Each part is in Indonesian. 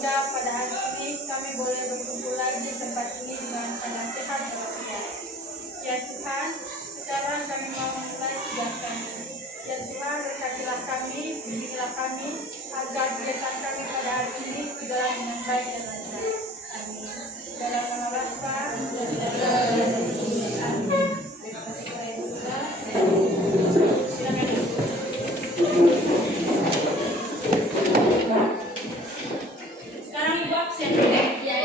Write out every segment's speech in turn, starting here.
hingga pada hari ini kami boleh berkumpul lagi di tempat ini dengan keadaan sehat walafiat. Ya Tuhan, sekarang kami mau memulai tugas kami. Ya Tuhan, berkatilah kami, bimbinglah kami, agar kegiatan kami pada hari ini berjalan dengan baik dan lancar. Amin. Dalam nama Bapa dan dalam nama Yesus. Amin. Terima kasih kepada Ibu Tugas. Silakan. Sekarang Ibu absen. Ya.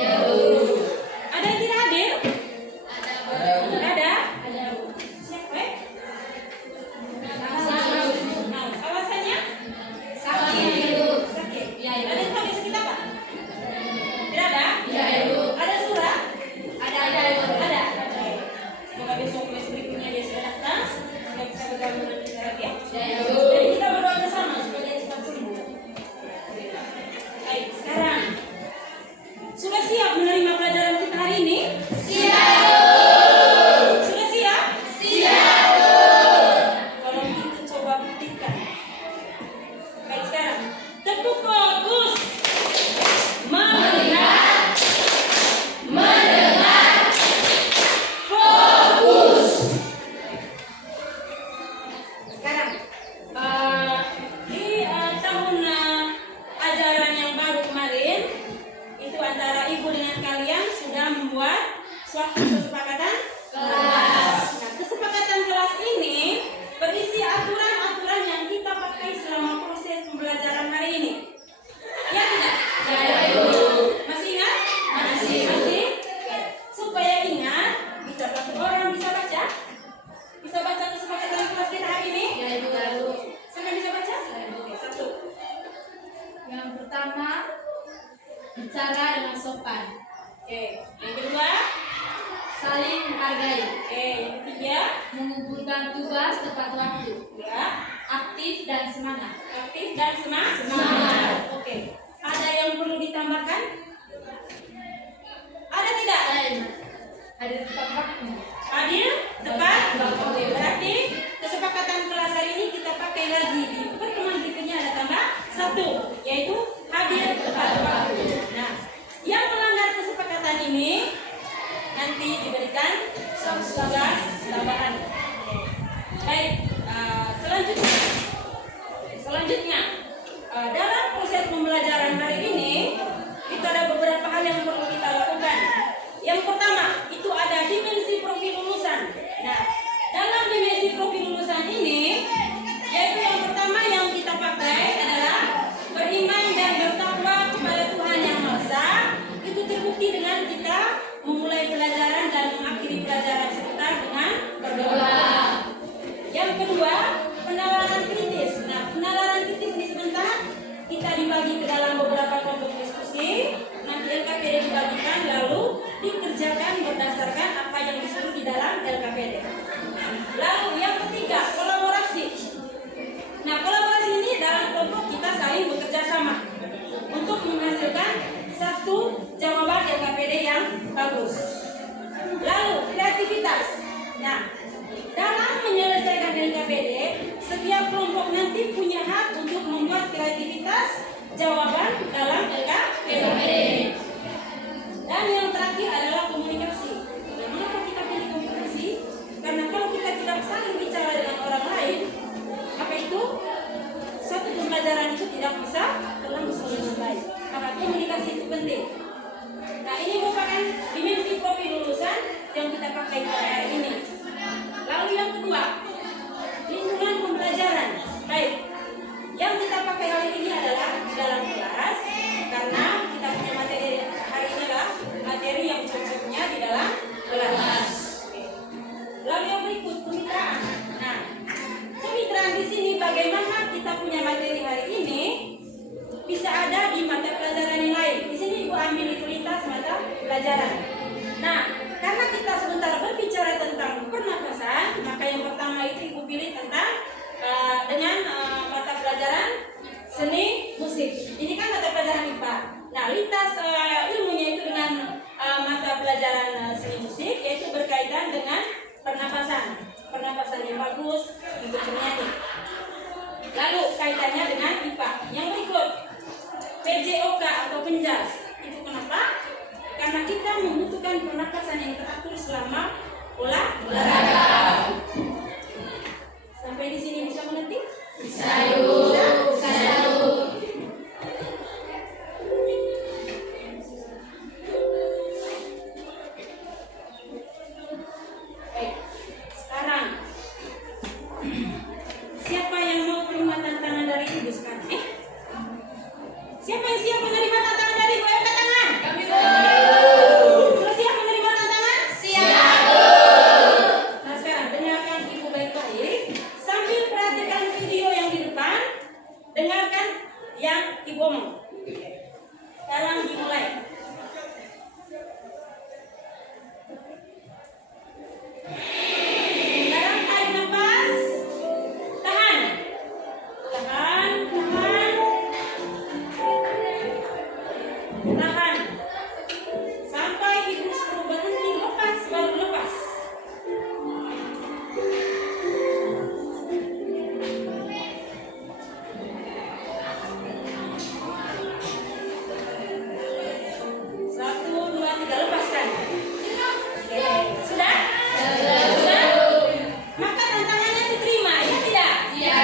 Ada yang tidak hadir? Ada. Siapa? Alasannya? Sakit. Ada yang tahu sakit apa? Tidak ada? Ada surat? Ada. Oke. Semoga besok berikutnya dia sudah datang, sehingga bisa bergabung dengan kita lagi ya. Jadi kita berdoa bersama supaya dia cepat sembuh. Baik, sekarang sudah siap menerima pelajaran kita hari ini? Sudah siap? Kalau kita coba buktikan. Baik, sekarang tepuk fokus. Melihat, mendengar, fokus. Sekarang di tahun ajaran yang baru kemarin itu antara ibu dengan kalian sudah membuat suatu kesepakatan kelas. Nah, kesepakatan kelas ini berisi aturan-aturan yang kita pakai selama proses pembelajaran hari ini. Ya tidak? Masih ingat? Masih? Supaya ingat, bisa satu orang bisa baca? Bisa baca kesepakatan kelas kita hari ini? Sampai bisa baca? Oke, satu. Yang pertama, bicara dengan sopan, Oke, yang kedua? saling menghargai, Oke, yang ketiga? mengumpulkan tugas tepat waktu, Ya, aktif dan semangat. aktif dan semangat. Oke, ada yang perlu ditambahkan? Ada tidak? Hadir tepat waktu. Hadir tepat. Oke, berarti kesepakatan kelas hari ini kita pakai lagi di pertemuan berikutnya ada tambah satu, yaitu hadir tepat waktu. Nah, yang melanggar kesepakatan ini nanti diberikan tugas tambahan. Baik, selanjutnya dalam proses pembelajaran hari ini kita ada beberapa hal yang perlu kita lakukan. Yang pertama itu ada dimensi profil lulusan. Nah, dalam dimensi profil lulusan ini, yaitu yang pertama yang kita pakai adalah beriman dan bertakwa kepada Tuhan Yang Maha Esa. Itu terbukti dengan kita memulai pelajaran dan mengakhiri pelajaran sebentar dengan berdoa. Yang kedua, penalaran kritis. Nah, penalaran kritis ini sebentar kita dibagi ke dalam beberapa kelompok diskusi. Nanti LKPD dibagikan lalu dikerjakan berdasarkan apa yang disuruh di dalam LKPD. Lalu yang ketiga, kolaborasi. Nah, kolaborasi ini dalam kelompok kita saling bekerja sama untuk menghasilkan satu jawaban LKPD yang bagus. Lalu kreativitas. Nah, dalam menyelesaikan LKPD, setiap kelompok nanti punya hak untuk membuat kreativitas jawaban dalam LKPD. Dan yang terakhir adalah komunikasi. Nah, mengapa kita pilih komunikasi? Karena kalau kita tidak saling bicara dengan orang lain, apa itu? Satu pembelajaran itu tidak bisa berlangsung dengan baik. Maka komunikasi itu penting. Nah, ini merupakan dimensi profil lulusan yang kita pakai pada hari ini. Lalu yang kedua, lingkungan pembelajaran. Baik, yang kita pakai hari ini adalah di dalam kelas, karena kita punya materi hari ini adalah materi yang cocoknya di dalam kelas. Oke. Lalu yang berikut, kemitraan. Nah, kemitraan di sini bagaimana kita punya materi hari ini bisa ada di mata pelajaran yang lain. Di sini Ibu ambil itu lintas mata pelajaran. Nah, karena kita sebentar berbicara tentang pernapasan, maka yang pertama itu Ibu pilih tentang dengan mata pelajaran seni musik. Ini kan mata pelajaran IPA. Nah, lintas ilmunya itu dengan mata pelajaran seni musik, yaitu berkaitan dengan pernapasan. Pernapasan yang bagus untuk bernyanyi. Lalu kaitannya dengan IPA. Yang berikut, PJOK atau penjas. Itu kenapa? Karena kita membutuhkan pernapasan yang teratur selama olahraga. Sampai di sini bisa mengerti? Bisa, Ibu. Bisa, Ibu. Baik. Sekarang siapa yang mau terima tantangan dari Ibu sekarang? Siapa yang siap menerima tantangan dari Ibu? Angkat tangan. Kami Sudah siap menerima tantangan? siap. Nah sekarang dengarkan Ibu baik-baik sambil perhatikan video yang di depan. Dengarkan yang Ibu omong. Sekarang dimulai. Sekarang tarik nafas. Tahan. Tahan. Tahan. Tahan. Sampai Ibu suruh berhenti lepas baru lepas. Satu, dua, tiga, lepaskan. Oke, sudah? Sudah? Maka tantangannya diterima, ya tidak? Iya.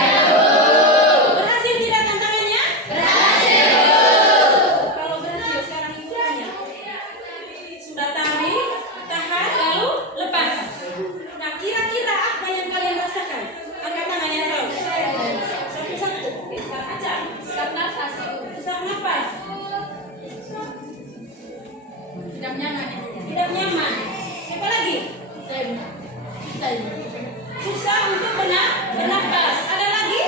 Berhasil tidak tantangannya? Berhasil. Kalau berhasil sekarang Ibu tanya. Sudah tarik, tahan, lalu lepas. Nah, kira-kira apa yang kalian rasakan? Angkat tangannya tahu. Satu-satu. Oke, sekarang aja. Sesak nafas, Ibu. Sesak nafas. Tidak nyaman, Ibu. Tidak nyaman. Siapa lagi? Kita, Ibu. Susah untuk bernafas. Ada lagi?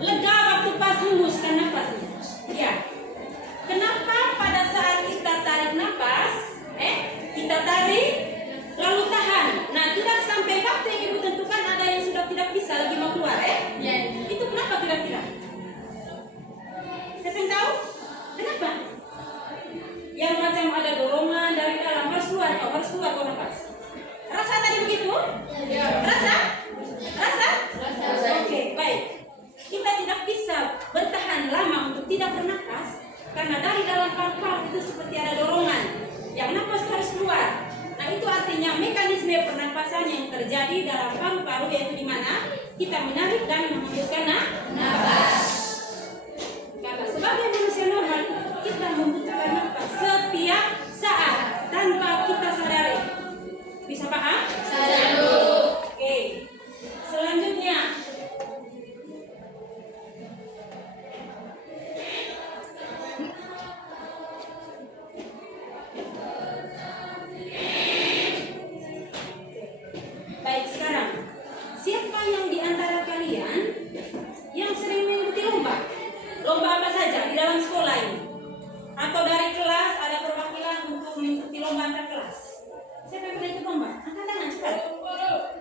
Lega waktu pas hembuskan nafasnya. Ya. Kenapa pada saat kita tarik nafas, kita tarik lalu tahan. Nah, tidak sampai waktu yang Ibu tentukan ada yang sudah tidak bisa lagi mau keluar, Iya, Ibu. Itu kenapa kira-kira? Siapa yang tahu? Kenapa? Yang macam ada dorongan dari dalam harus keluar kau nafas. Rasa tadi begitu? Iya. Rasa? Rasa? Rasa. Oke, baik. Kita tidak bisa bertahan lama untuk tidak bernafas karena dari dalam paru-paru itu seperti ada dorongan yang nafas harus keluar. Nah, itu artinya mekanisme pernapasan yang terjadi dalam paru-paru yaitu di mana kita menarik dan menghembuskan nafas. Karena sebagai manusia normal kita membutuhkan nafas setiap saat tanpa kita sadari. Bisa paham? Sadar, Ibu. Oke. Selanjutnya baik, sekarang siapa yang di antara kalian yang sering mengikuti lomba? Lomba apa saja di dalam sekolah ini? Atau dari kelas ada perwakilan untuk mengikuti lomba antar kelas? Siapa yang pernah ikut lomba? Angkat tangan cepat.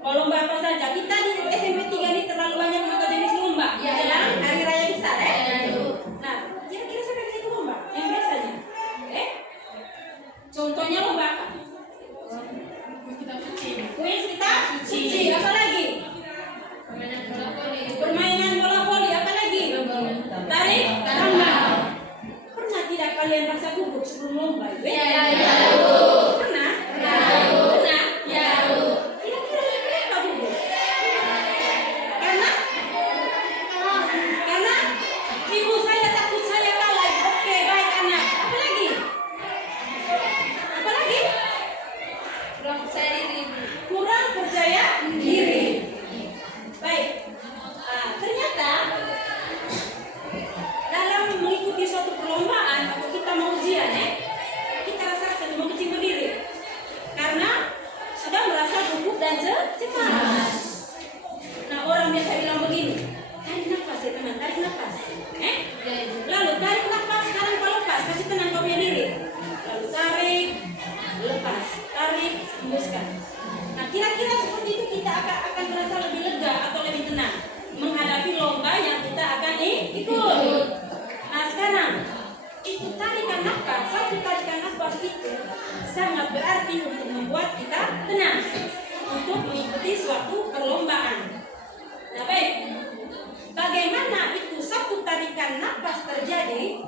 Oh, lomba apa saja? Kita di SMP 3 ini terlalu banyak mata jenis lomba. Iya. Jelang hari raya besar, Iya, Ibu. Nah, kira-kira siapa yang ikut lomba? Yang biasanya? Contohnya lomba apa? Kita suci, Ibu. Kuis kita Suci. suci. Apa lagi? Permainan bola voli. Permainan bola voli. Apa lagi? Tarik tambang. Tambang. Pernah tidak kalian rasa gugup sebelum lomba? Ibu? Iya, iya, Ibu. Pernah? Pernah, Ibu. Pernah? Iya, Ibu. Kira-kira kenapa gugup? Karena ibu saya takut saya kalah. Oke, baik anak. Apa lagi? Apa lagi? Kurang percaya diri, Ibu. Kurang percaya diri. Baik. Ternyata dalam mengikuti suatu perlombaan atau kita mau ujian, kita rasa mau kecil berdiri karena sudah merasa gugup dan cemas. Nah, orang biasa bilang begini, tarik nafas ya teman, tarik nafas. Iya, Ibu. Lalu tarik nafas, sekarang kau lepas, kasih tenang kau punya diri. Lalu tarik, lepas, tarik, hembuskan. Nah, kira-kira seperti itu kita akan merasa lebih lega atau lebih tenang menghadapi lomba yang kita akan ikut. Nah, sekarang itu tarikan nafas, satu tarikan nafas itu sangat berarti untuk membuat kita tenang untuk mengikuti suatu perlombaan. Nah, baik. bagaimana itu satu tarikan nafas terjadi?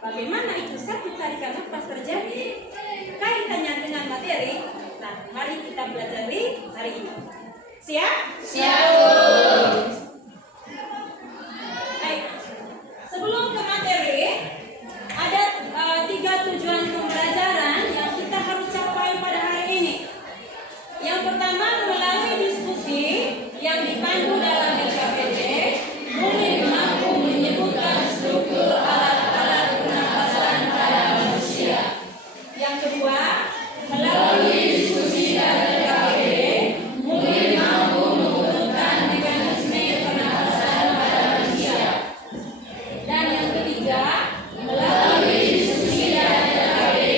Bagaimana itu satu tarikan nafas terjadi? Kaitannya dengan materi. Nah, mari kita pelajari hari ini. Siap? Siap. Baik. Sebelum ke materi, ada 3 tujuan pembelajaran yang kita harus capai pada hari ini. Yang pertama, melalui diskusi yang dipandu dalam LKPD, murid mampu menyebutkan struktur alat-alat pernapasan pada manusia. Yang kedua, melalui diskusi dalam LKPD, murid mampu mengumpulkan mekanisme pernapasan pada manusia. Dan yang ketiga, melalui diskusi dalam LKPD,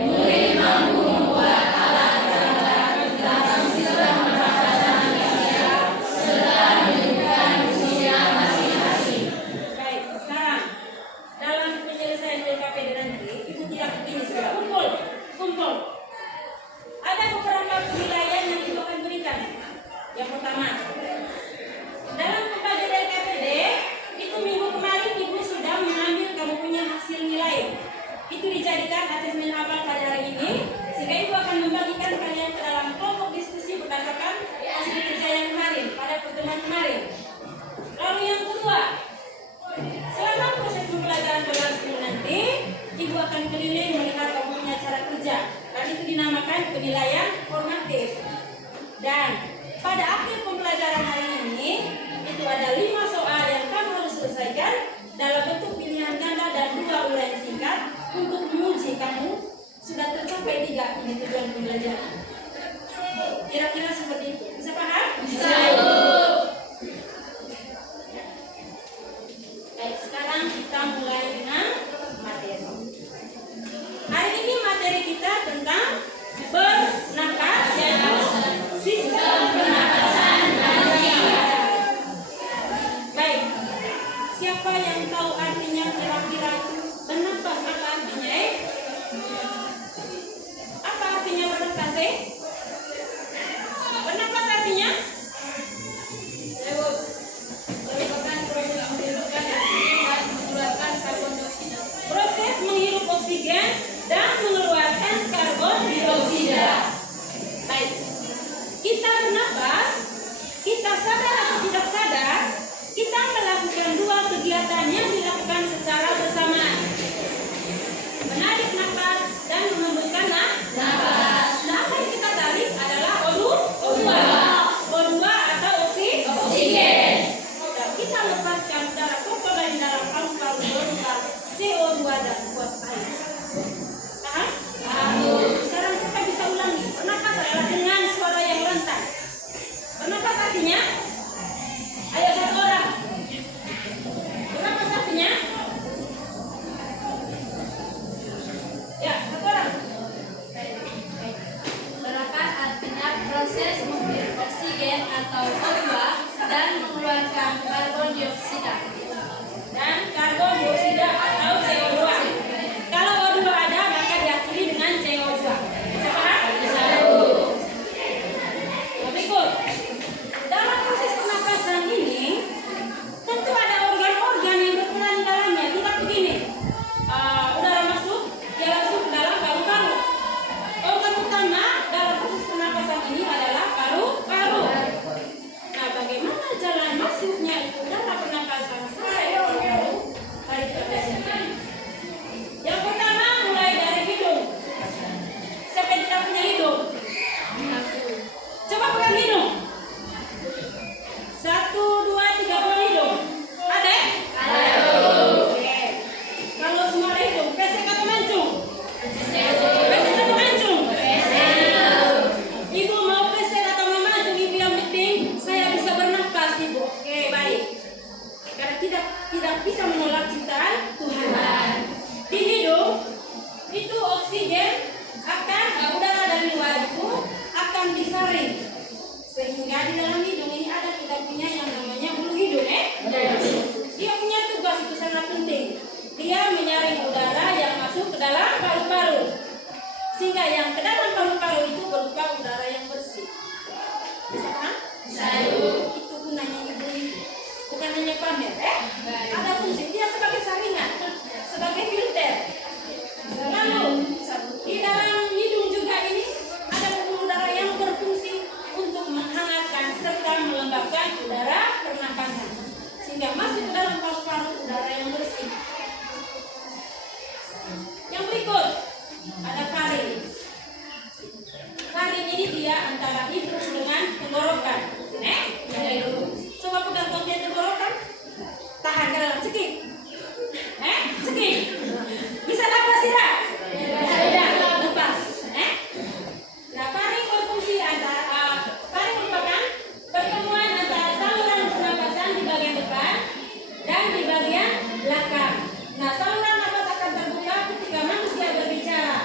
murid mampu membuat alat pernapasan dalam sistem pernapasan manusia serta menentukan fungsinya masing-masing. Baik, sekarang dalam penyelesaian LKPD nanti, ibu tidak begini sudah kumpul. Ada beberapa penilaian yang ibu akan berikan. Yang pertama, dalam pembagian LKPD itu minggu kemarin ibu sudah mengambil kamu punya hasil nilai. Itu dijadikan asesmen awal pada hari ini, sehingga ibu akan membagikan kalian ke dalam kelompok diskusi berdasarkan hasil kerja yang kemarin pada pertemuan kemarin. Lalu yang kedua, selama proses pembelajaran berlangsung nanti, ibu akan keliling melihat kamu punya cara kerja. Dan itu dinamakan penilaian formatif. Dan pada akhir pembelajaran hari ini, itu ada 5 soal yang kamu harus selesaikan dalam bentuk pilihan ganda dan 2 uraian singkat untuk menguji kamu sudah tercapai 3 ini tujuan pembelajaran. Kira-kira seperti itu. Bisa paham? Bisa. Baik, sekarang kita mulai dengan materi. Hari ini materi kita tentang bernapas, yaitu sistem pernapasan manusia. Baik, siapa yang tahu artinya kira-kira itu bernapas? Apa artinya? Apa artinya bernapas? Bernapas artinya? Proses menghirup oksigen dan mengeluarkan karbon dioksida. Baik, kita bernapas, kita sadar atau tidak sadar, kita melakukan 2 kegiatan yang dilakukan secara bersamaan. Menarik nafas dan mengembuskan nafas. Nah, apa yang kita tarik adalah O2 atau oksigen. Dan kita lepaskan darah kotor dari dalam paru-paru berupa CO2 dan buat air. Paham? Sekarang kita bisa ulangi. Bernapas adalah dengan suara yang lantang. Bernapas artinya? Ayo satu orang. Bernapas artinya? Ya, satu orang. Bernapas artinya proses menghirup oksigen atau O2 dan mengeluarkan karbon dioksida. Dan karbon dioksida atau CO2. Kalau O2 ada, maka diakhiri dengan CO2. Bisa paham? Bisa. Nah, berikut. Dalam proses pernapasan ini, tentu ada organ-organ yang berperan di dalamnya. Tidak begini. Udara masuk, dia langsung ke dalam paru-paru. Organ utama dalam proses pernapasan ini adalah paru-paru. Nah, bagaimana jalan masuknya itu udara pernapasan sampai ke paru-paru? Mari kita belajar. Yang pertama mulai dari hidung. Siapa yang tidak punya hidung? Coba pegang hidung. 1, 2, 3 pegang hidung. Ada? Oke. Kalau semua ada hidung, pesek atau mancung? Pesek atau mancung? Ibu mau pesek atau mau mancung? Ibu yang penting saya bisa bernapas, ibu. Oke, baik. Karena tidak bisa menolak ciptaan Tuhan. Di hidung itu oksigen akan udara dari luar itu akan disaring, sehingga di dalam hidung ini ada kita punya yang namanya bulu hidung. Dia punya tugas itu sangat penting. Dia menyaring udara yang masuk ke dalam paru-paru, sehingga yang ke dalam paru-paru itu berupa udara yang bersih. Bisa kan? Bisa. Itu gunanya ibu itu. ya? Ada fungsi dia sebagai saringan, sebagai filter. Lalu di dalam hidung juga ini ada pembuluh darah yang berfungsi untuk menghangatkan serta melembabkan udara pernapasan sehingga masuk ke dalam paru-paru udara yang bersih. Yang berikut ada faring. Faring ini dia antara hidung dengan tenggorokan. Coba pegang bagian tenggorokan. Tahan ke dalam, cekik. Cekik. Bisa lepas tidak? Tidak, lepas. Nah, faring berfungsi faring merupakan pertemuan antara saluran pernapasan di bagian depan dan di bagian belakang. Nah, saluran nafas akan terbuka ketika manusia berbicara.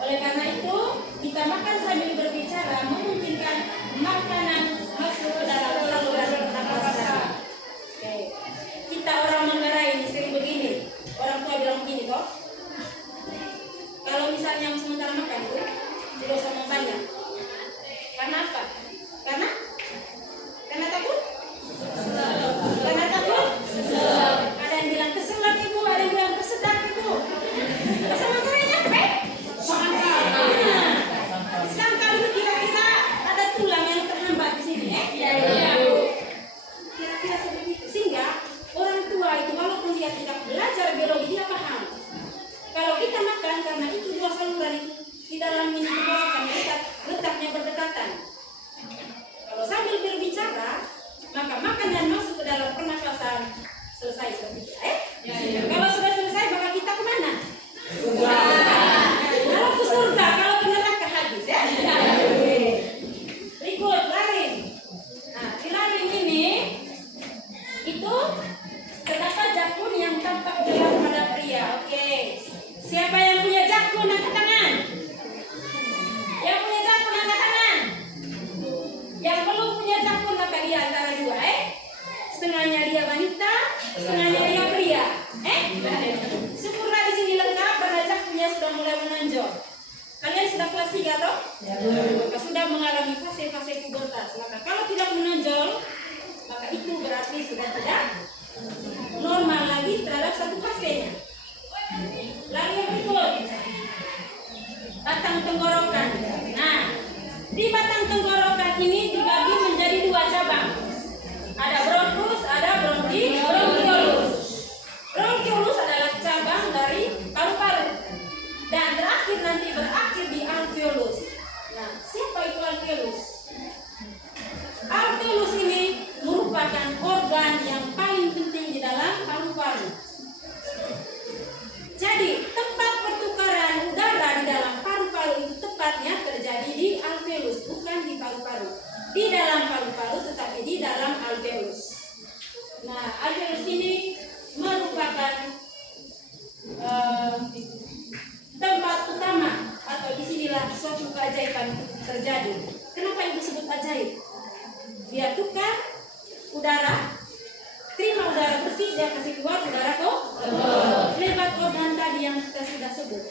Oleh karena itu, kita makan sambil berbicara memungkinkan makanan masuk ke dalam saluran pernapasan. Oke. Kita orang Manggarai ini sering begini. Orang tua bilang begini kok. Kalau misalnya sementara makan itu tidak usah mau banyak. Karena apa? Karena takut? Karena takut? Ada yang bilang keselat ibu, ada yang bilang kesedak ibu. Sama caranya apa? Sangkal itu kira-kira ada tulang yang terhambat di sini, Kira-kira seperti itu. Sehingga orang tua itu walaupun dia tidak belajar biologi dia paham. Kalau kita makan karena itu dua saluran itu di dalam minum tenggorokan letaknya berdekatan. Kalau sambil berbicara maka makanan masuk ke dalam pernapasan selesai seperti itu. Kalau sudah selesai maka kita kemana? Kalau ke surga, kalau ke neraka habis ya. Berikut laring. Nah, di laring ini itu terdapat jakun yang tampak jelas pada pria. Oke. Siapa yang punya jakun angkat tangan? Yang punya jakun angkat tangan. Yang belum punya jakun maka dia antara dua, setengahnya dia wanita, setengahnya dia pria. Syukurlah di sini lengkap karena jakunnya sudah mulai menonjol. Kalian sudah kelas 3 toh? Maka sudah mengalami fase-fase pubertas. Maka kalau tidak menonjol, maka itu berarti sudah tidak normal lagi terhadap satu fasenya. Lalu yang berikut, batang tenggorokan. Nah, di batang tenggorokan ini dibagi menjadi dua cabang. Ada bronkus, ada bronkiolus. Bronkiolus adalah cabang dari paru-paru dan terakhir nanti berakhir di alveolus. Nah, siapa itu alveolus? Alveolus ini merupakan organ yang paling penting di dalam paru-paru. Jadi, tempat pertukaran udara di dalam paru-paru itu tepatnya terjadi di alveolus, bukan di paru-paru. Di dalam paru-paru tetapi di dalam alveolus. Nah, alveolus ini merupakan tempat utama atau disinilah suatu keajaiban terjadi. Kenapa itu disebut ajaib? Dia tukar udara, terima udara bersih, dia kasih keluar udara kotor lewat organ tadi yang kita sudah sebut.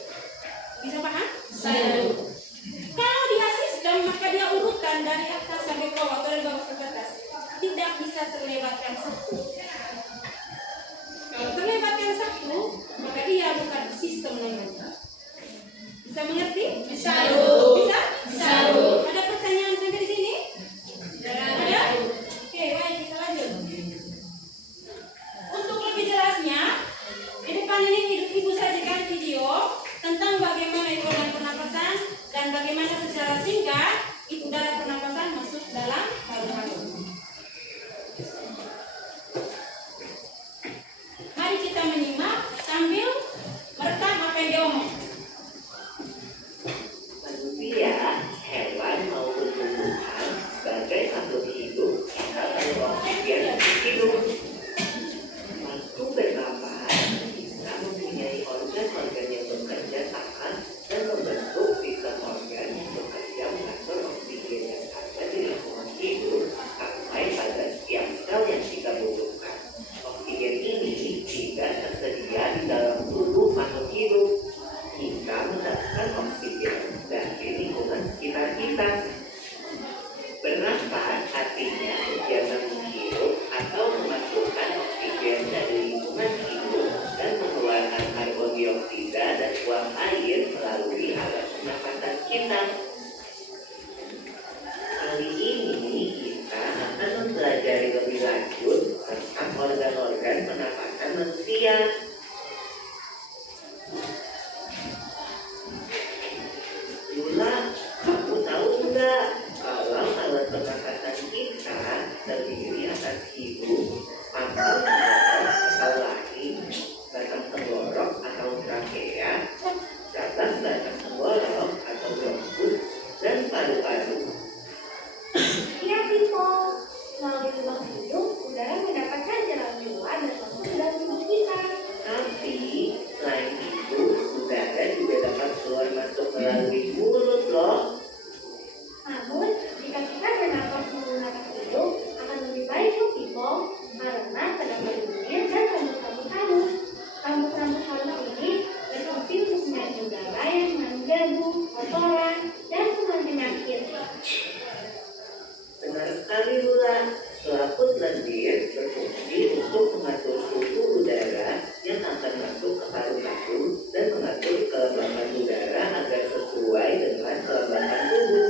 Bisa paham? Kalau dia sistem maka dia urutan dari atas sampai bawah atau dari bawah ke atas tidak bisa terlewatkan satu. Kalau terlewatkan satu maka dia bukan sistem namanya. Bisa mengerti? Bisa. Bisa? Bisa. Ada pertanyaan sampai di sini? Ada? Oke, baik kita lanjut. Untuk lebih jelasnya, di depan ini ibu sajikan video tentang bagaimana itu udara pernapasan dan bagaimana secara singkat itu udara pernapasan masuk dalam paru-paru. Mari kita menyimak sambil merekam apa yang diomong. Manusia, hewan maupun tumbuhan sebagai makhluk hidup adalah oksigen hidup. Makhluk bernapas bisa mempunyai organ-organ yang bekerja sama dan membentuk sistem organ yang bekerja mengatur oksigen yang ada di lingkungan hidup sampai pada setiap sel yang kita butuhkan. Oksigen ini tidak tersedia di dalam tubuh makhluk hidup. Kita mendapatkan oksigen dari lingkungan sekitar kita. Bernapas artinya kegiatan menghirup atau memasukkan oksigen organ pernapasan manusia. Lula, kamu tahu nggak kalau alat pernapasan kita terdiri atas hidung, pangkal tenggorok atau laring, batang tenggorok atau trakea, cabang batang tenggorok atau bronkus, dan paru-paru. Iya, Piko. Melalui lubang hidung, udara mendapatkan jalan keluar dan masuk ke dalam tubuh kita. Tapi selain itu, udara juga dapat keluar masuk melalui mulut loh. Namun, jika kita bernapas menggunakan hidung, akan lebih baik loh, Piko. Karena terdapat bibir dan rambut-rambut halus. Rambut-rambut halus ini berfungsi untuk menyaring udara yang mengandung debu, kotoran, dan kuman penyakit. Benar sekali Lula, selaput lendir berfungsi untuk mengatur suhu udara yang akan masuk ke paru-paru dan mengatur kelembapan udara agar sesuai dengan kelembapan tubuh.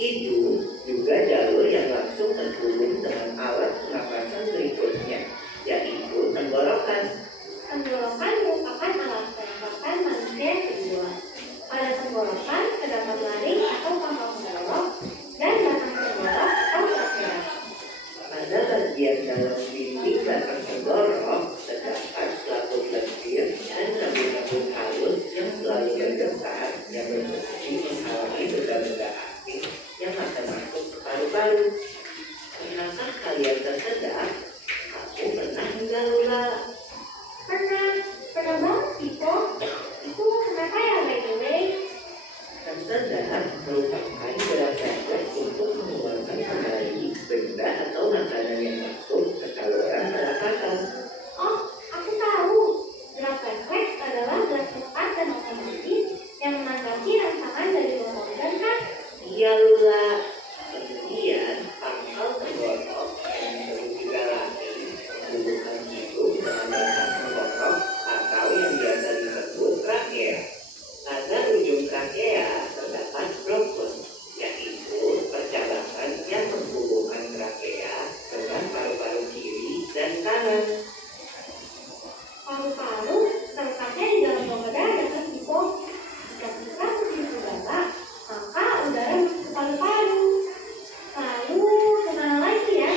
Hidung juga jalur yang langsung terhubung dengan alat pernapasan berikutnya, yaitu tenggorokan. Tenggorokan merupakan alat pernapasan manusia yang kedua. Pada tenggorokan terdapat laring atau pangkal tenggorok dan batang tenggorok atau trakea. Pada bagian dalam dinding batang tenggorok terdapat selaput lendir dan rambut-rambut halus yang selalu bergetar yang berfungsi menghalangi benda-benda asing yang akan masuk ke paru-paru. Pernahkah kalian tersedak? Aku pernah enggak Lula? Pernah banget, Piko. Itu kenapa ya, by the way? Tersedak merupakan gerak refleks untuk mengeluarkan kembali benda atau makanan yang masuk ke saluran pernapasan. Oh, aku tahu. Gerak refleks adalah gerak cepat dan otomatis yang menanggapi rangsangan dari luar organ, kan? Iya Lula. Kemudian pangkal tenggorok yang disebut juga laring menghubungkan hidung dengan batang tenggorok atau yang biasa disebut trakea. Pada ujung trakea terdapat bronkus, yaitu percabangan yang menghubungkan trakea dengan paru-paru kiri dan kanan. Paru-paru terletaknya di dalam rongga dada, kan, Piko? Jika kita menghirup udara, maka udara masuk ke paru-paru. Lalu, kemana lagi ya?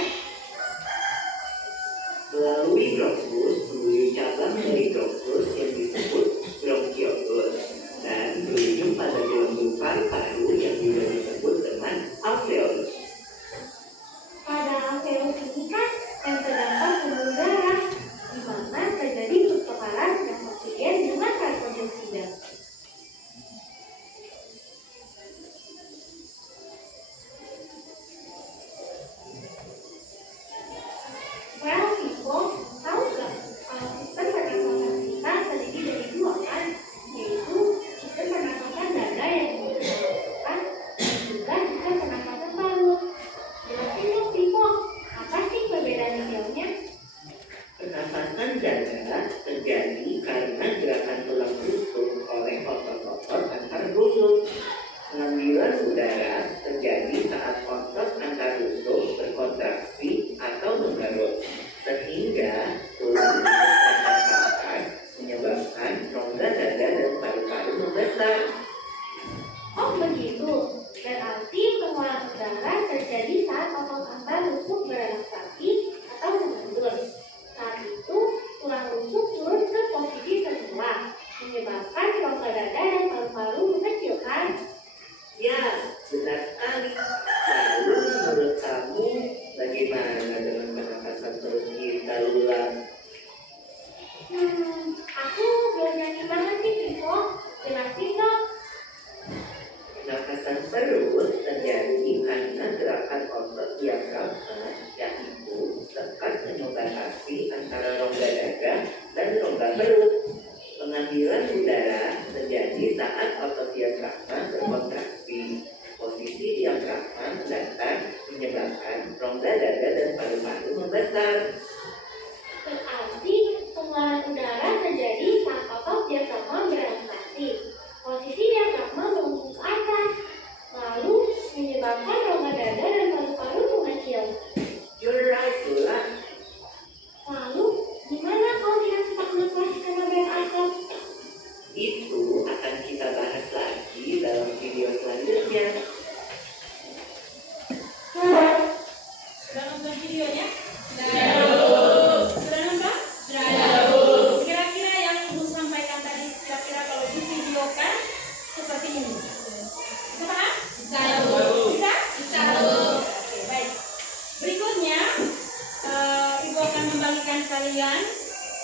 Melalui bronkus, melalui cabang dari bronkus yang disebut bronkiolus, dan berujung pada gelembung paru-paru yang juga disebut dengan alveolus. Pada alveolus ini kan yang terdapat pembuluh darah, di mana terjadi pertukaran gas oksigen dengan karbon dioksida. Well, Piko, tahu nggak kalau sistem pernapasan kita terdiri dari dua kan, yaitu sistem pernapasan dada yang dilakukan dan juga sistem pernapasan paru. Jelasin dong, Piko, apa sih perbedaan detailnya? Pernapasan dada terjadi karena gerakan tulang rusuk oleh otot-otot antar rusuk. Pengambilan udara terjadi saat otot antar rusuk berkontraksi atau mengerut, sehingga tulang rusuk terangkat menyebabkan rongga dada dan paru-paru membesar. Oh begitu, berarti pengeluaran udara terjadi saat otot antar rusuk berelaksasi atau mengendur. Saat itu, tulang rusuk turun ke posisi semula, menyebabkan rongga dada dan paru-paru mengecil, kan? Ya, benar sekali. Lalu menurut kamu bagaimana dengan pernapasan perut kita Lula?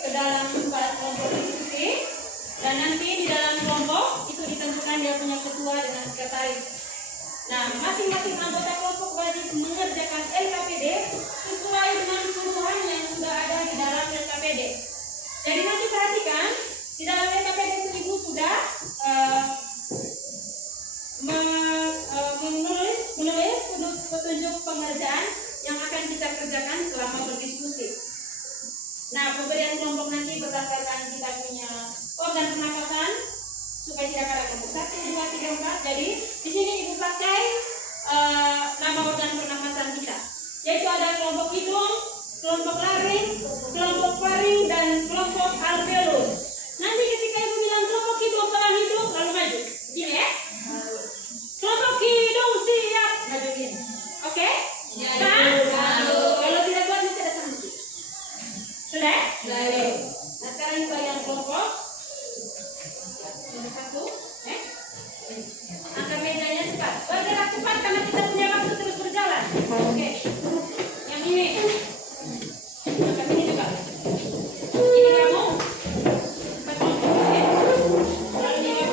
ke dalam kelompok diskusi, dan nanti di dalam kelompok itu ditentukan dia punya ketua dengan sekretaris. Nah, masing-masing anggota kelompok wajib mengerjakan LKPD sesuai dengan suruhan yang sudah ada di dalam LKPD. Jadi nanti perhatikan, di dalam LKPD itu Ibu sudah menulis petunjuk pengerjaan yang akan kita kerjakan selama berdiskusi. Nah, pemberian kelompok nanti berdasarkan kita punya organ pernapasan supaya tidak kalah kelompok 1, 2, 3, 4. Jadi di sini Ibu pakai nama organ pernapasan kita, yaitu ada kelompok hidung, kelompok laring, kelompok faring, dan kelompok alveolus. Nanti ketika Ibu bilang kelompok hidung, pelan hidung, lalu maju. Gini ya. Kelompok hidung siap, maju gini. Oke? Nah, kalau tidak buat nanti ada sanksi. Sudah? Sudah. Nah, sekarang Ibu bagian kelompok. Nomor 1. Angkat mejanya cepat. Bergerak cepat karena kita punya waktu terus berjalan. Oke. Yang ini. Angkat ini juga. Ini kamu. Empat kelompok. Oke. Lalu ini.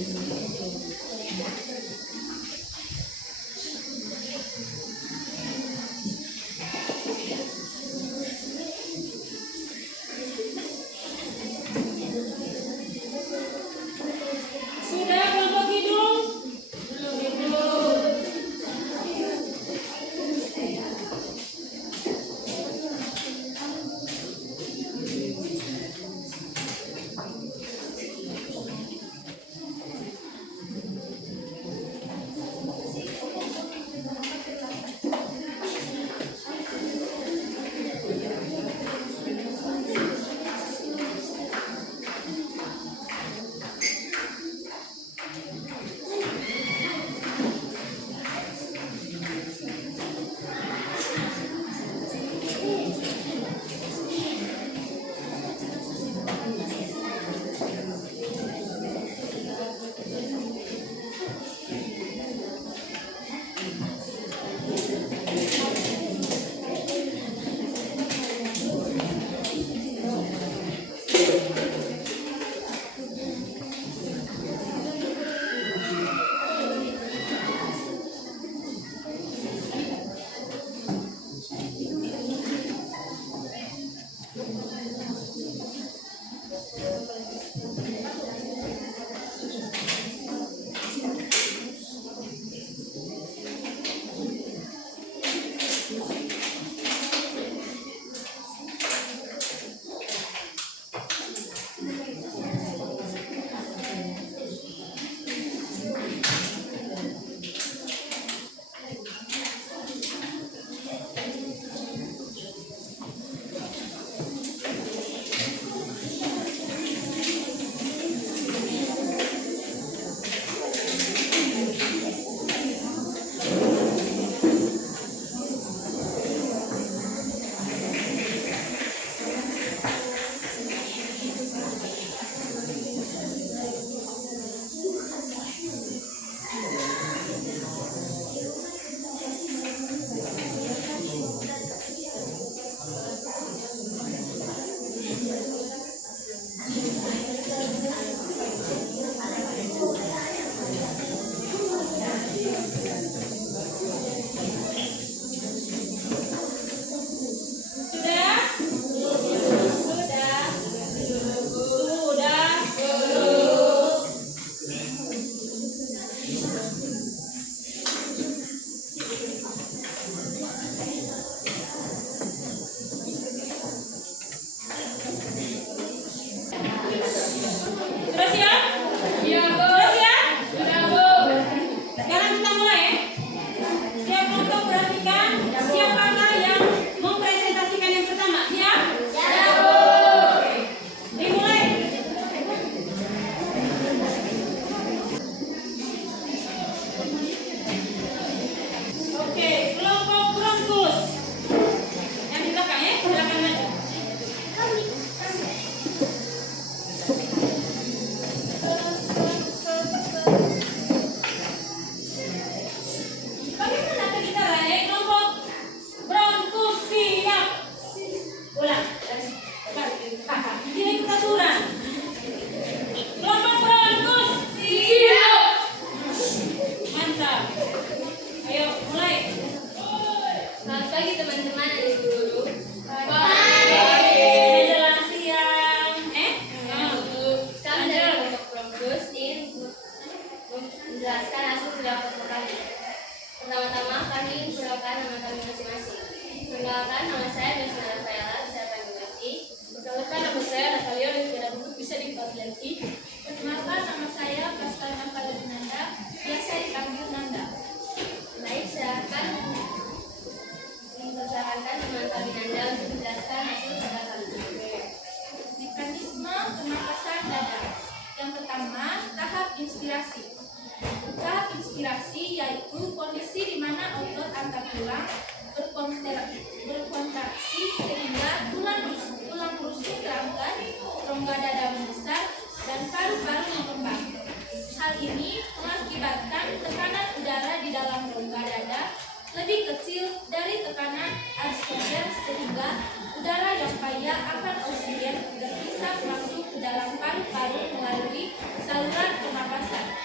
Sudah kelompok hidung? Belum. inspirasi. Tahap inspirasi yaitu kondisi di mana otot antar tulang berkontraksi sehingga tulang rusuk terangkat, rongga dada membesar, dan paru-paru mengembang. Hal ini mengakibatkan tekanan udara di dalam rongga dada lebih kecil dari tekanan atmosfer sehingga udara yang kaya akan oksigen bisa masuk ke dalam paru-paru melalui saluran pernapasan.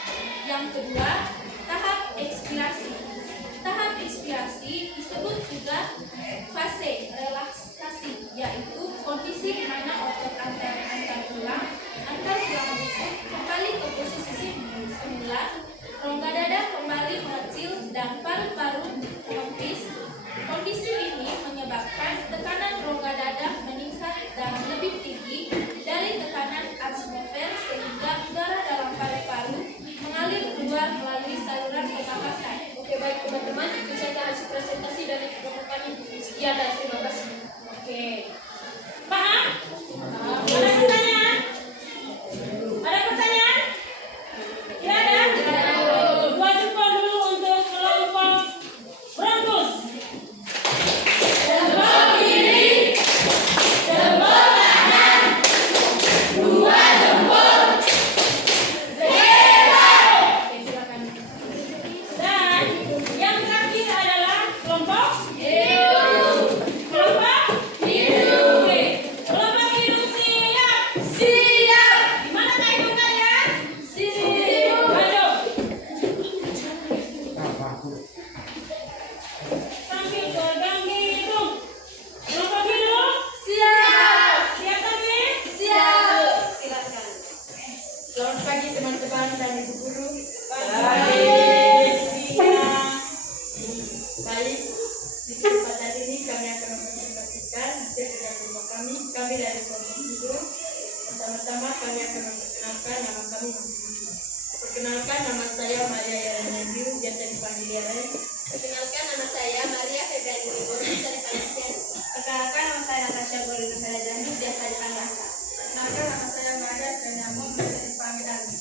Perkenalkan, nama saya Maria Yarandiu, biasa dipanggil Yaren. Perkenalkan, nama saya Maria Febriani Libur, biasa dipanggil Jen. Perkenalkan, nama saya Natasha Gorina Salajani, biasa dipanggil Asa. Perkenalkan, nama saya Maria Febriani, biasa dipanggil Agus.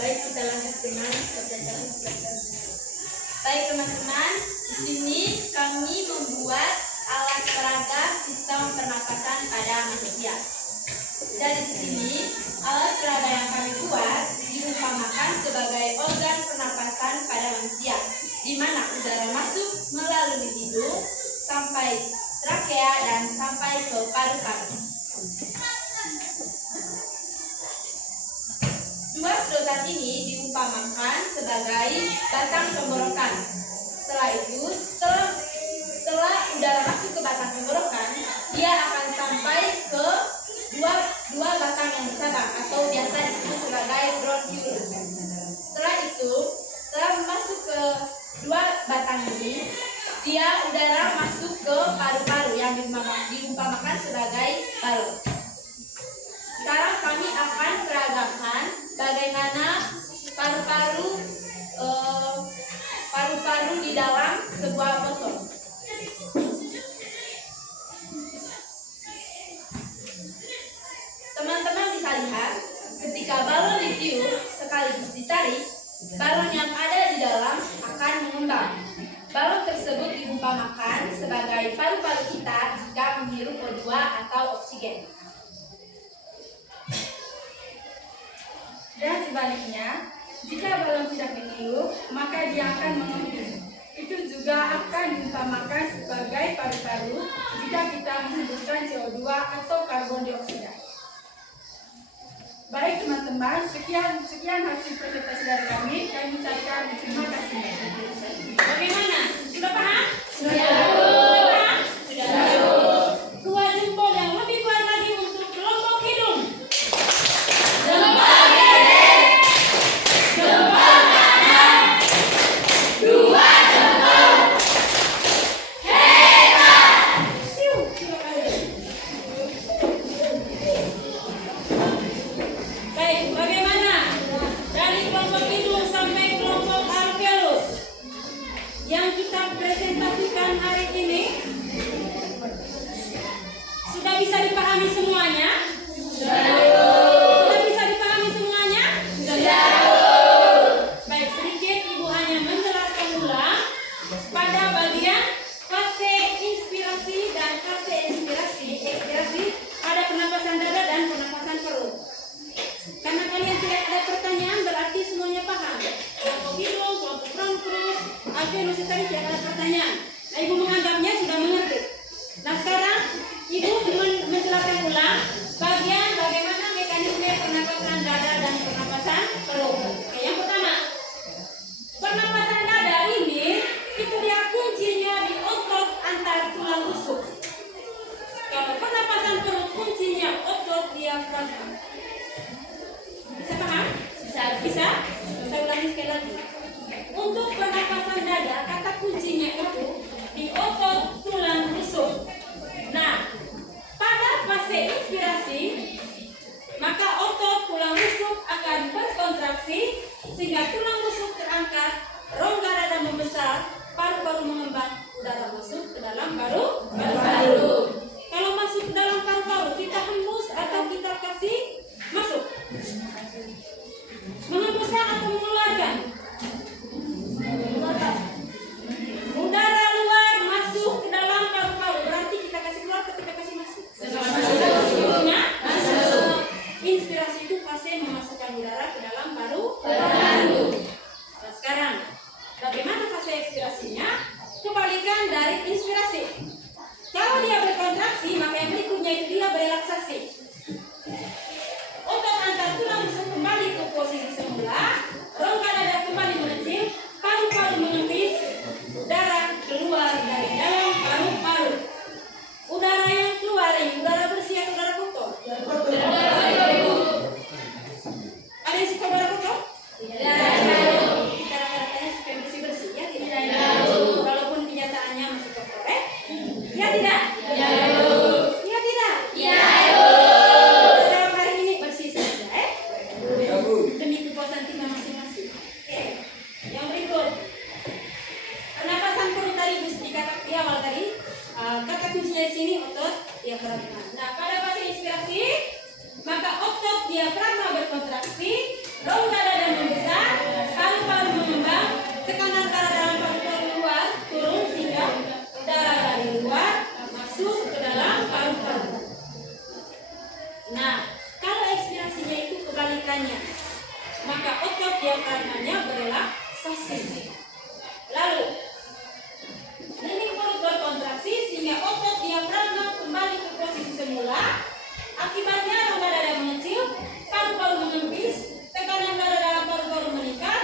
Baik, kita lanjut dengan percakapan kita. Baik teman-teman, di sini kami membuat alat peraga sistem pernapasan pada manusia. Jadi di sini alat peraga yang kami buat diumpamakan sebagai organ pernapasan pada manusia, di mana udara masuk melalui hidung sampai trakea dan sampai ke paru-paru. Dua sedotan ini diumpamakan sebagai batang tenggorokan. Setelah itu, setelah udara masuk ke batang tenggorokan, dia akan sampai ke dua batang yang bercabang atau biasa disebut sebagai bronchiolus. Setelah itu, setelah masuk ke dua batang ini, dia udara masuk ke paru-paru yang diumpamakan sebagai balon. Sekarang kami akan peragakan bagaimana paru-paru di dalam sebuah botol. Teman-teman bisa lihat ketika balon ditiup sekaligus ditarik, balon yang ada di dalam akan mengembang. Balon tersebut diumpamakan sebagai paru-paru kita jika menghirup O2 atau oksigen. Dan sebaliknya, jika balon tidak ditiup, maka dia akan mengembus. Itu juga akan diumpamakan sebagai paru-paru jika kita menghembuskan CO2 atau karbon dioksida. Baik teman-teman, sekian hasil presentasi dari kami. Kami ucapkan terima kasih. Bagaimana? Sudah paham? Sudah. Paham? Sudah. Dua jempol yang lebih kuat lagi untuk kelompok hidung. Baik, bagaimana? Dari kelompok hidung sampai kelompok alveolus yang kita presentasikan hari ini, sudah bisa dipahami semuanya? Sudah bisa dipahami semuanya? Baik, sedikit Ibu hanya menjelaskan ulang pada bagian fase inspirasi dan fase ekspirasi ada pernapasan dada dan pernapasan perut. Karena kalian tidak ada pertanyaan berarti semuanya paham. Kelompok hidung, kelompok bronkus, alveolus tadi tidak ada pertanyaan. Nah, Ibu menganggapnya sudah mengerti. Nah, sekarang Ibu menjelaskan ulang bagian bagaimana mekanisme pernapasan dada dan pernapasan perut. Oke, yang pertama, pernapasan dada ini itu dia kuncinya di otot antar tulang rusuk. Kalau pernapasan perut kuncinya otot diafragma. Bisa paham? Bisa? Saya ulangi sekali lagi. Untuk pernapasan dada, kata kuncinya itu di otot tulang rusuk. Nah, pada fase inspirasi, maka otot tulang rusuk akan berkontraksi sehingga tulang rusuk terangkat, rongga dada membesar, paru-paru mengembang, udara masuk ke dalam paru-paru. Kalau masuk ke dalam paru-paru, kita hembus atau kita kasih masuk? Menghembuskan atau mengeluarkan? Udara luar masuk ke dalam paru-paru, berarti kita kasih keluar atau kita kasih masuk? Masuk. Inspirasi itu fase memasukkan udara ke dalam paru-paru.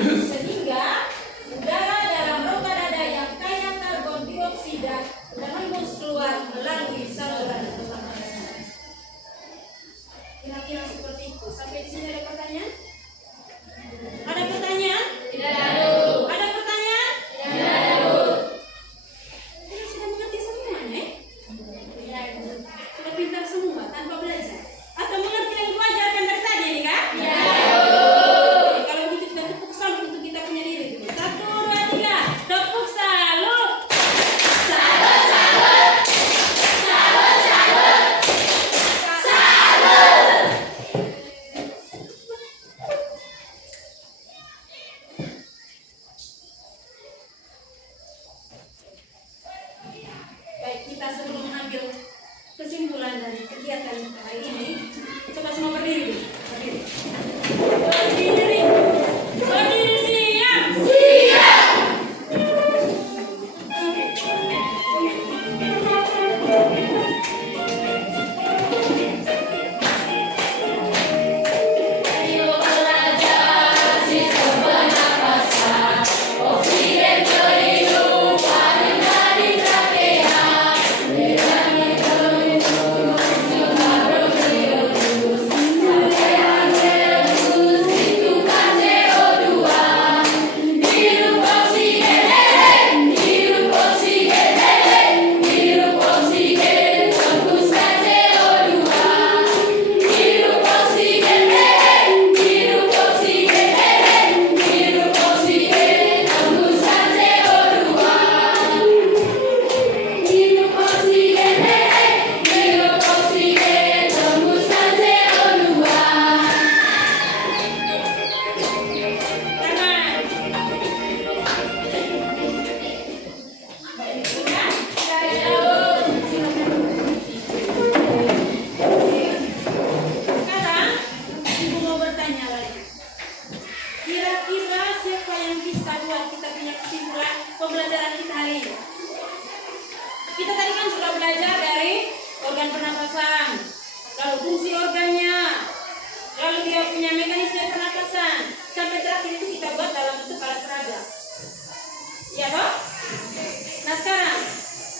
Sehingga udara dalam rongga dada yang kaya karbon dioksida terhembus keluar melalui saluran pernapasan. Kira-kira seperti itu. Sampai di sini ada pertanyaan? Ada pertanyaan? Tidak ada. Ada pertanyaan? Tidak ada. Kita sudah mengerti semuanya, sudah pintar semua tanpa belajar. Atau mengerti yang gua ajarkan dari tadi ini kan? Iya. Oke, kalau begitu kita tepuk salut untuk kita punya diri dulu. 1, 2, 3, tepuk salut. Salut, salut. Salut, salut. Salut. Baik, kita sebelum mengambil kesimpulan dari kegiatan kita hari ini, coba semua berdiri dulu. Berdiri. Berdiri. Berdiri siap. Siap. Ayo belajar sistem pernapasan, oksigen kehidupan dari trakea, dengan karbon itu kan CO2. Hidup oksigen, hidup oksigen, hidup oksigen, hembuskan CO2. Hidup oksigen, hidup oksigen, hidup oksigen, hembuskan CO2. Hidup oksigen, hidup oksigen, hembuskan CO2. Tangan. Sekarang ibu mau bertanya lagi. Kira-kira siapa yang bisa buat kita punya kesimpulan pembelajaran kita hari ini? Kita tadi kan sudah belajar dari organ pernapasan, lalu fungsi organnya, lalu dia punya mekanisme pernapasan, sampai terakhir itu kita buat dalam bentuk alat peraga. Iya toh? Nah sekarang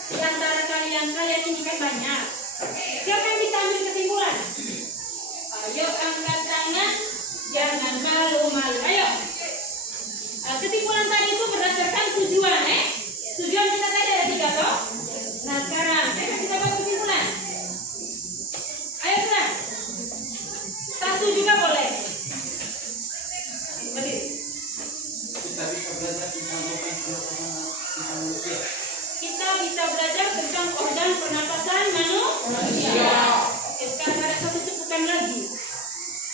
di antara kalian ini kan banyak. Siapa yang bisa ambil kesimpulan? Ayo angkat tangan, jangan malu-malu. Ayo. Kesimpulan tadi itu berdasarkan tujuan, Tujuan kita tadi ada 3 toh. Nah sekarang siapa yang bisa buat kesimpulan? Ayo senang. 1 juga boleh. Berdiri. Kita bisa belajar tentang organ pernapasan manusia. Oke, sekarang ada satu tepukan lagi.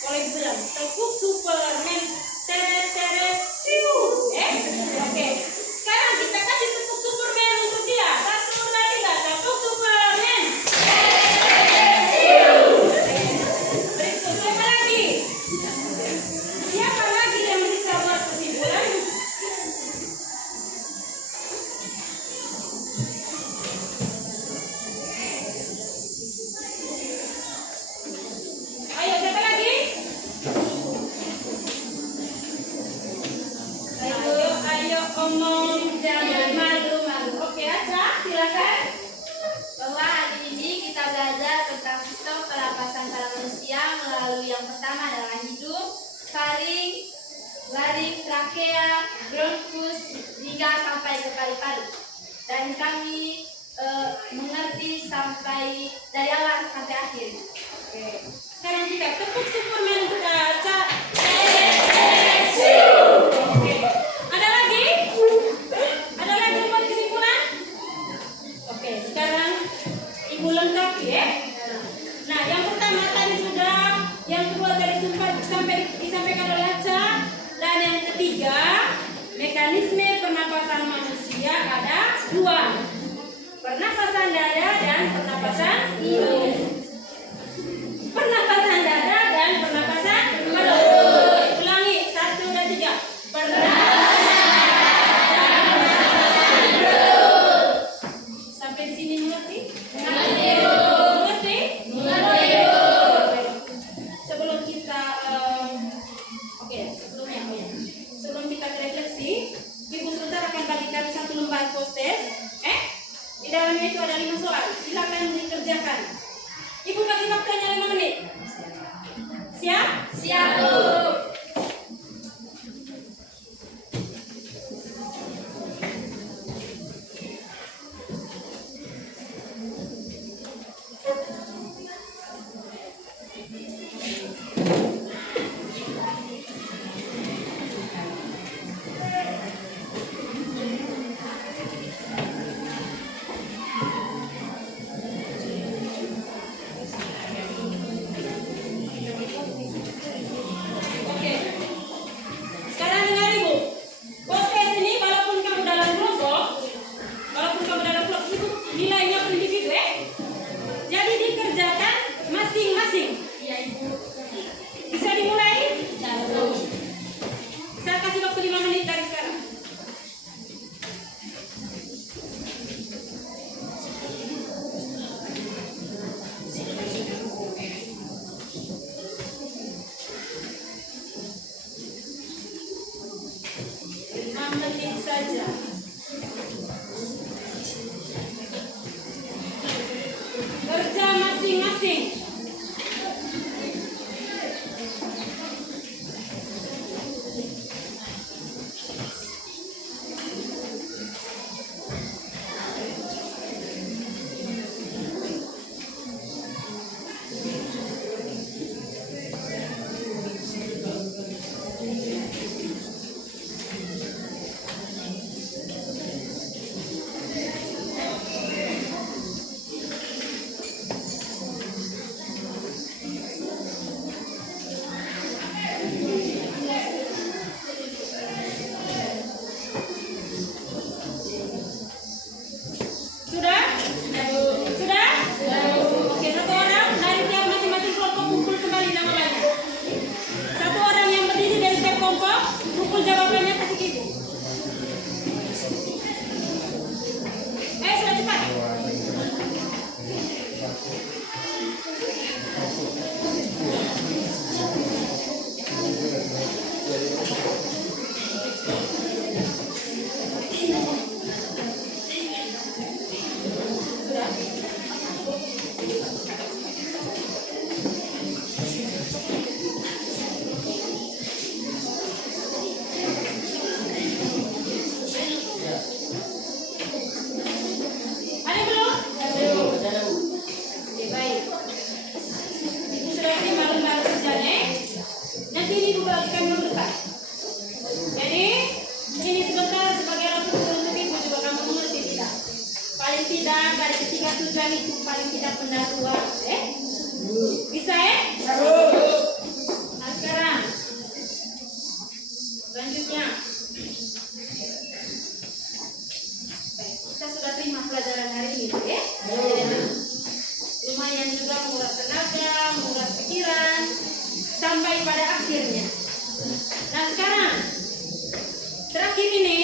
Boleh bilang tepuk Superman. Teret teret siu. Oke. Sekarang kita kasih tepuk Superman untuk dia. 1, 2, 3, tepuk Superman. Berikut siapa lagi? Siapa lagi yang bisa buat kesimpulan? Ayo siapa lagi? Ayo omong jangan malu-malu. Oke Aca, silakan. Bahwa hari ini kita belajar tentang sistem pernapasan pada manusia melalui yang pertama adalah hidung, faring, laring, trakea, bronkus, hingga sampai ke paru-paru. Dan kami mengerti sampai dari awal sampai akhir. Oke. Sekarang kita tepuk Superman untuk Aca. Oke. Ada lagi? Ada lagi yang buat kesimpulan? Oke, sekarang ibu lengkapi ya. Nah, yang pertama tadi sudah, yang kedua tadi sampai disampaikan oleh Aca, dan yang ketiga mekanisme pernapasan manusia ada 2. Pernapasan dada dan pernapasan hidung. Pernapasan dada dan pernapasan perut. Ulangi 1, 2, 3. Pernapasan dada dan pernapasan perut. Sampai di sini mengerti? Mengerti? Sebelum kita sebelum kita kerjakan. Ibu kasih waktunya 5 menit. Siap? Siap, Bu. Oke. Sekarang dengar Ibu. Podcast ini walaupun kamu dalam kelompok, itu nilainya per individu ya. Jadi dikerjakan masing-masing. Iya, Ibu. Bisa dimulai? Saya kasih waktu 5 menit dari sekarang. Lima menit saja. Kerja masing-masing. Sudah? Sudah? Oke, satu orang dari tiap masing-masing kelompok kumpul kembali nama-namanya. Satu orang yang berdiri dari tiap kelompok kumpul jawabannya kasih ke Ibu. Sudah cepat. Ada belum? Oke, baik. Ibu sudah terima lembar kerjanya. Nanti ini Ibu bagikan berkat. Jadi ini sebentar sebagai alat ukur untuk Ibu juga kamu mengerti tidak? Paling tidak dari ketiga tujuan itu paling tidak benar 2. Bisa ya? Nah sekarang selanjutnya. Baik, kita sudah terima pelajaran hari ini ya. Lumayan juga menguras tenaga, menguras pikiran sampai pada akhirnya. Nah sekarang terakhir ini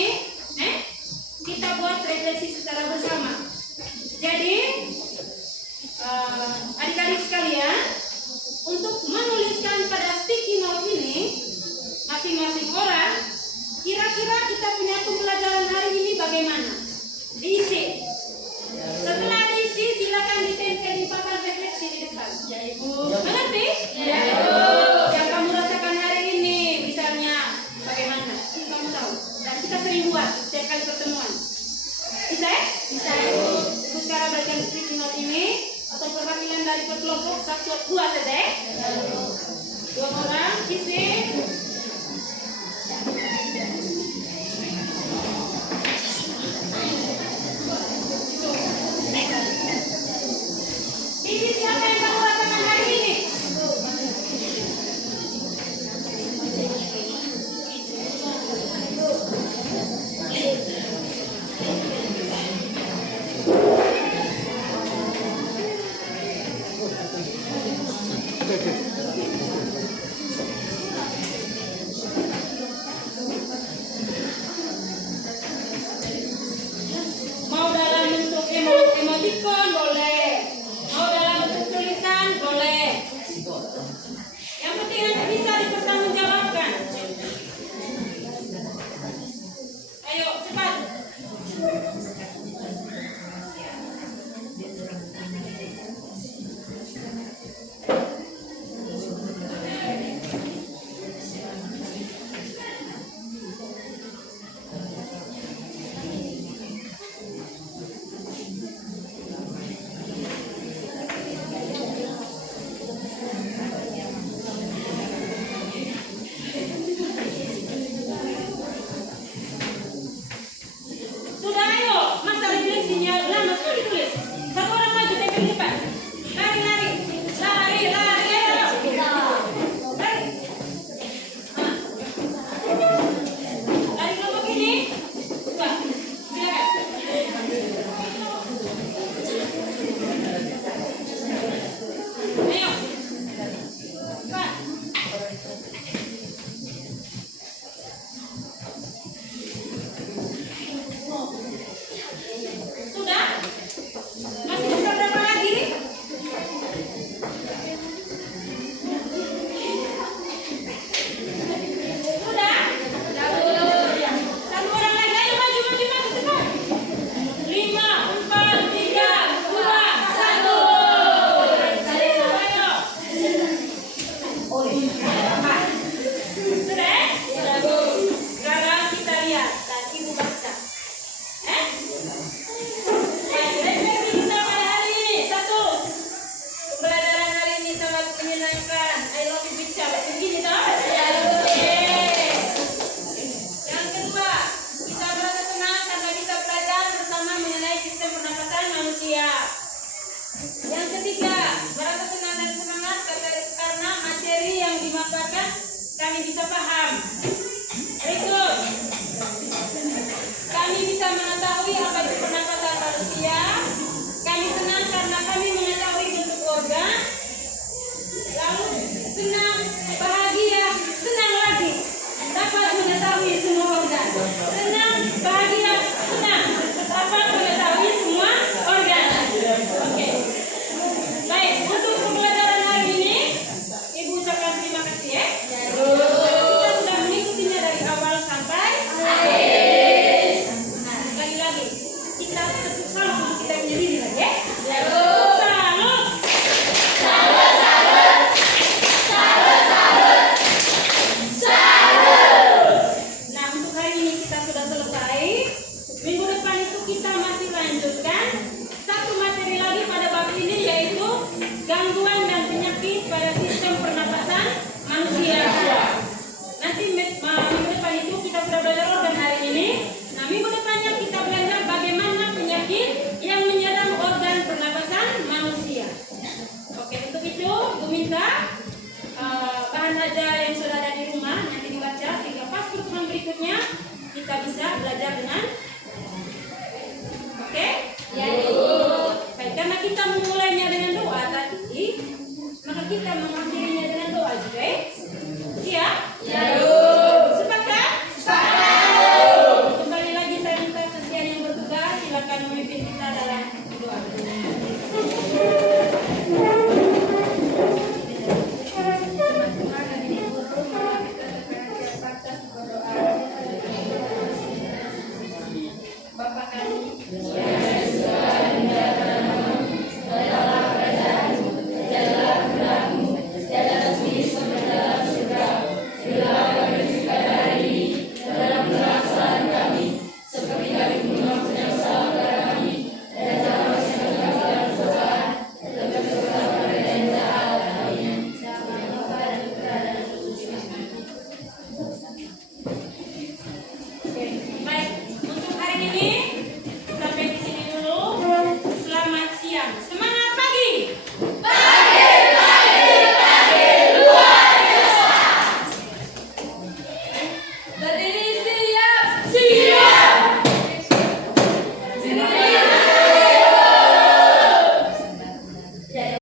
kita buat refleksi secara bersama. Jadi adik-adik sekalian, untuk menuliskan pada sticky note ini masing-masing orang, kira-kira kita punya pembelajaran hari ini bagaimana? Diisi. Setelah diisi silakan ditempel di papan refleksi di depan. Ya, Ibu. Mengerti? Ya, Ibu. Yang kamu rasakan hari ini misalnya bagaimana? Kamu tahu. Dan kita sering buat setiap kali pertemuan. Bisa ya? Bisa, Ibu. Ibu sekarang berikan sticky note ini atau perwakilan dari per kelompok 1 2 saja ya. 2 orang isi. Ini siapa yang kamu rasakan hari ini? kita sudah selesai. Minggu depan itu kita masih lanjutkan satu materi lagi pada bab ini, yaitu gangguan dan penyakit pada sistem pernapasan manusia. Nanti minggu depan itu kita sudah belajar organ hari ini. Nah, minggu depannya kita belajar bagaimana penyakit yang menyerang organ pernapasan manusia. Oke, untuk itu Bu minta bahan aja yang sudah ada di rumah nanti dibaca sehingga pas pertemuan berikutnya kita bisa belajar dengan oke? Ya, Ibu. Baik, karena kita memulainya dengan doa tadi, maka kita mengakhiri